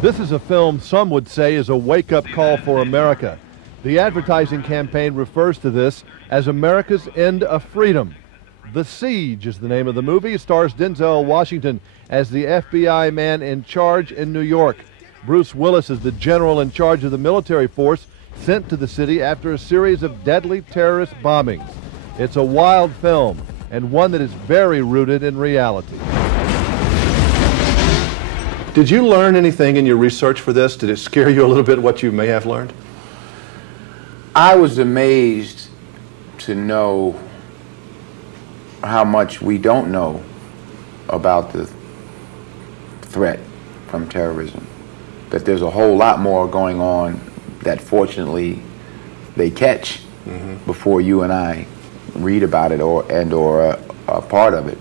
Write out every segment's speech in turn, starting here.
This is a film some would say is a wake-up call for America. The advertising campaign refers to this as America's End of Freedom. The Siege is the name of the movie. It stars Denzel Washington as the FBI man in charge in New York. Bruce Willis is the general in charge of the military force sent to the city after a series of deadly terrorist bombings. It's a wild film and one that is very rooted in reality. Did you learn anything in your research for this? Did it scare you a little bit what you may have learned? I was amazed to know how much we don't know about the threat from terrorism. That there's a whole lot more going on that fortunately they catch before you and I read about it or are part of it.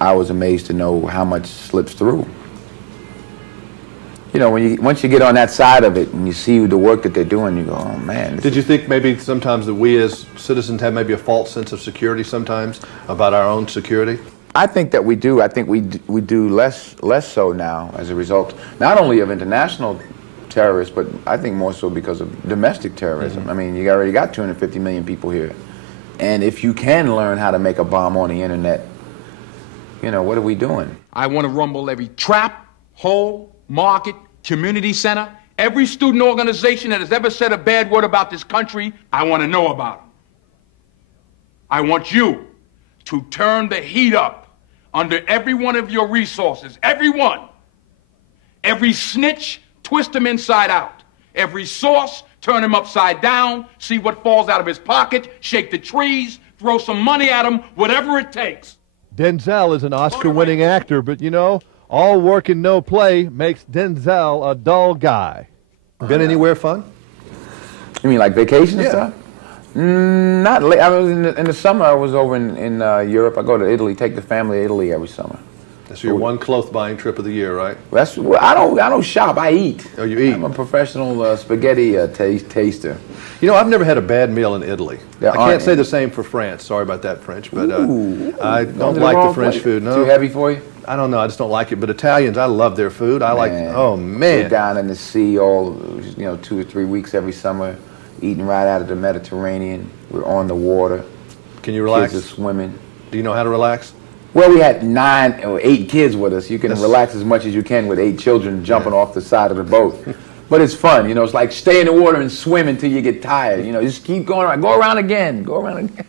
I was amazed to know how much slips through. You know, once you get on that side of it and you see the work that they're doing, you go, oh man. Did you think maybe sometimes that we as citizens have maybe a false sense of security sometimes about our own security? I think that we do. I think we do less so now as a result, not only of international terrorists, but I think more so because of domestic terrorism. I mean, you already got 250 million people here. And if you can learn how to make a bomb on the internet, you know, what are we doing? I want to rumble every trap, hole, market, community center, every student organization that has ever said a bad word about this country. I want to know about them. I want you to turn the heat up under every one of your resources, every one. Every snitch, twist him inside out. Every source, turn him upside down, see what falls out of his pocket, shake the trees, throw some money at him, whatever it takes. Denzel is an Oscar-winning actor, but you know, all work and no play makes Denzel a dull guy. Been anywhere fun? You mean like vacation and stuff? Not late. I was in the summer. I was over in Europe. I go to Italy, take the family to Italy every summer. That's your one clothes buying trip of the year, right? I don't shop. I eat. Oh, you eat? I'm a professional spaghetti taster. You know, I've never had a bad meal in Italy. I can't say the same for France. Sorry about that, French, but I don't like the French food. No. Too heavy for you? I don't know. I just don't like it. But Italians, I love their food. I like. Oh man! We're down in the sea all 2 or 3 weeks every summer, eating right out of the Mediterranean. We're on the water. Can you relax? Kids are swimming. Do you know how to relax? Well, we had 9 or 8 kids with us. You can relax as much as you can with 8 children jumping off the side of the boat. But it's fun, you know. It's like stay in the water and swim until you get tired. You know, just keep going around. Go around again. Go around again.